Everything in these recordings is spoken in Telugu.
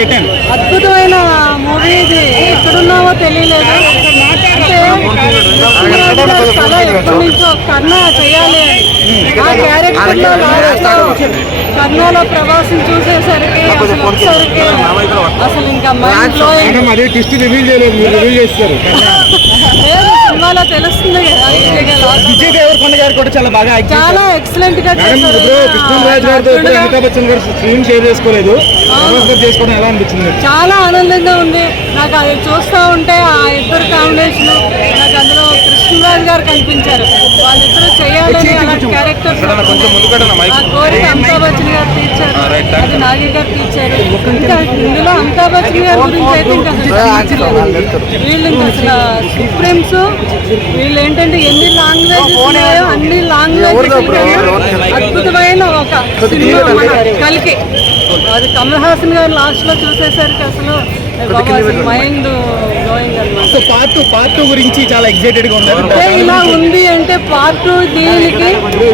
పెట్టాను. అద్భుతమైన మూవీ ఇది. ఎక్కడున్నావో తెలియలేదు. అంటే చాలా ఎప్పటి నుంచో కర్ణ చేయాలి ఆ క్యారెక్టర్ లో కర్ణలో ప్రభాసం చూసేసరికి అసలు ఇంకా మైండ్ బ్లోయింగ్. అదే ట్విస్ట్ రివీల్ చేయలేదు, రివీల్ చేస్తారు. లేదు, సినిమాలో తెలుస్తుంది కదా. విజయ్ దేవరకొండ గారు కూడా చాలా బాగా చాలా ఎక్సలెంట్ గా చేశారు. కృష్ణరాజ్ గారితో అమితాబ్ బచ్చన్ గారు స్క్రీన్ షేర్ చేసుకోలేదు. చేసుకోవడం ఎలా అనిపించింది? చాలా ఆనందంగా ఉంది నాకు. అది చూస్తూ ఉంటే ఆ ఇద్దరు కాంబినేషన్ నాకు అందులో కృష్ణరాజ్ గారు కనిపించారు. వాళ్ళిద్దరూ చేయాలని అలాంటి క్యారెక్టర్స్ ఆ కోరిక అమితాబ్ బచ్చన్ గారు తీర్చారు, అది నాగి గారు తీర్చారు. ఇంకా ఇందులో అమితాబ్ బచ్చన్ గారి గురించి అయితే ఇంకా వీళ్ళు ఇంకా అసలు సుప్రీమ్స్ వీళ్ళు ఏంటంటే ఎన్ని లాంగ్వేజెస్ ఉన్నాయో అన్ని లాంగ్వేజెస్ అద్భుతమైన ఒక సినిమా మన కలికి. అది కమల్ హాసన్ గారు లాస్ట్ లో చూసేసరికి అసలు మైండ్ బ్లోయింగ్ అన్నమాట. పార్ట్ 2 గురించి చాలా ఎక్సైటెడ్ గా ఉన్నారు. ఇలా ఉంది అంటే పార్ట్ 2 దీనికి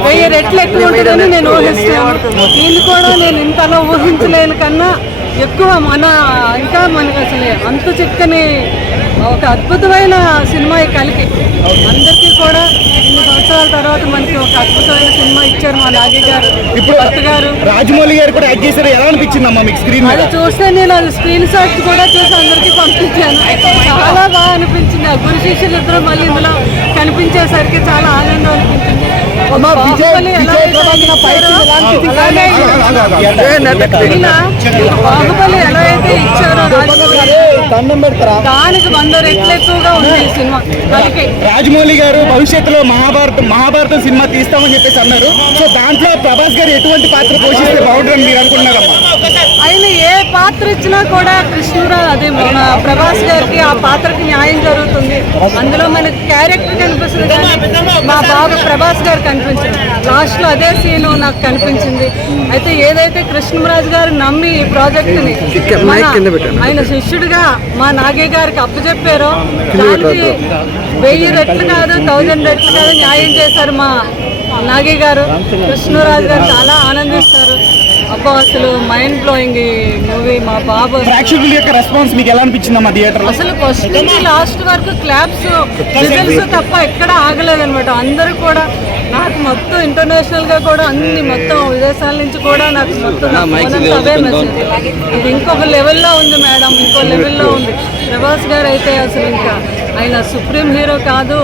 1000 రెట్లు ఎక్కువ ఉంటుందని నేను ఊహిస్తాను. దీన్ని కూడా నేను ఇంతలో ఊహించలేను కన్నా ఎక్కువ ఇంకా మనకు అసలు అంత చిక్కని ఒక అద్భుతమైన సినిమా ఈ కలికి. అందరికీ కూడా ఇన్ని సంవత్సరాల తర్వాత మనకి ఒక అద్భుతమైన సినిమా ఇచ్చారు మా నాగి గారు. ఇప్పుడు భర్త గారు రాజమౌళి గారు కూడా యాక్ట్ చేశారు. ఎలా అనిపించింది అమ్మా మీకు స్క్రీన్? అది చూస్తే నేను అది స్క్రీన్ షాట్స్ కూడా చూసి అందరికీ పంపించాను. చాలా బాగా అనిపించింది. ఆ గురు శిష్యులు ఇద్దరు మళ్ళీ ఇందులో కనిపించేసరికి చాలా ఆనందం అనిపించింది. బాహుబలి ఎలా అయితే ఇచ్చారో దానికి 100 రెట్లు ఎక్కువగా ఉంది ఈ సినిమా. రాజమౌళి గారు భవిష్యత్తులో మహాభారతం సినిమా తీస్తామని చెప్పేసి అన్నారు. సో దాంట్లో ప్రభాస్ గారు ఎటువంటి పాత్ర పోషిస్తే బాగుంటుందని మీరు అనుకుంటున్నారమ్మా? ఆయన ఏ పాత్ర ఇచ్చినా కూడా కృష్ణరాజు అదే మన ప్రభాస్ గారికి ఆ పాత్రకి న్యాయం జరుగుతుంది. అందులో మనకి క్యారెక్టర్ కనిపిస్తుంది కానీ మా బాబు ప్రభాస్ గారు కనిపించింది. లాస్ట్ లో అదే సీన్ నాకు కనిపించింది. అయితే ఏదైతే కృష్ణరాజు గారు నమ్మి ఈ ప్రాజెక్ట్ ని ఆయన శిష్యుడిగా మా నాగే గారికి అప్పచెప్పారో దానికి 1000 రెట్లు కాదు 1000 రెట్లు కాదు న్యాయం చేశారు మా నాగే గారు. కృష్ణరాజు గారు చాలా ఆనందిస్తారు. అబ్బా అసలు మైండ్ బ్లోయింగ్ ఈ మూవీ. మా బాబు ప్రేక్షకుల యొక్క రెస్పాన్స్ మీకు ఎలా అనిపించిందమ్మా థియేటర్? అసలు ఫస్ట్ నుంచి లాస్ట్ వరకు క్లాప్స్ విజిల్స్ తప్ప ఎక్కడ ఆగలేదన్నమాట. అందరూ కూడా నాకు మొత్తం ఇంటర్నేషనల్ గా కూడా అన్ని మొత్తం విదేశాల నుంచి కూడా నాకు మొత్తం అవే మెసేజ్. ఇది ఇంకొక లెవెల్లో ఉంది మేడం, ఇంకో లెవెల్లో ఉంది. ప్రభాస్ గారు అయితే అసలు ఇంకా ఆయన సుప్రీం హీరో కాదు,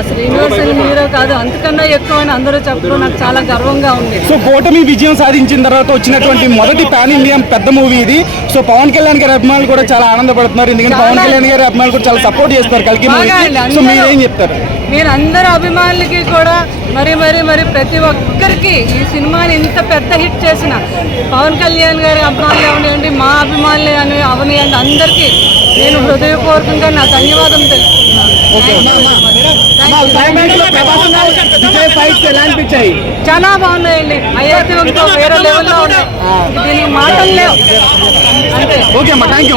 అసలు యూనివర్సల్ హీరో కాదు, అంతకన్నా ఎక్కువ అని అందరూ చెప్పడం నాకు చాలా గర్వంగా ఉంది. సో కూటమి విజయం సాధించిన తర్వాత వచ్చినటువంటి మొదటి పాన్ ఇండియా పెద్ద మూవీ ఇది. సో పవన్ కళ్యాణ్ గారి అభిమానులు కూడా చాలా ఆనందపడుతున్నారు. ఎందుకంటే పవన్ కళ్యాణ్ గారి అభిమానులు కూడా చాలా సపోర్ట్ చేస్తారు కలికి. సో మీరేం చెప్తారు? నేను అందరు అభిమానులకి కూడా మరి ప్రతి ఒక్కరికి ఈ సినిమాని ఇంత పెద్ద హిట్ చేసిన పవన్ కళ్యాణ్ గారి అభిమానులు అవనివ్వండి, మా అభిమానులు అవనివ్వండి, అందరికీ నేను హృదయపూర్వకంగా నా ధన్యవాదం తెలుసుకుంటున్నాను. చాలా బాగున్నాయండి. అయితే ఇంకో వేరే లెవెల్లో ఉన్నాయి. దీనికి మాటలు లేవు అంతే. ఓకే అమ్మా, థ్యాంక్ యూ.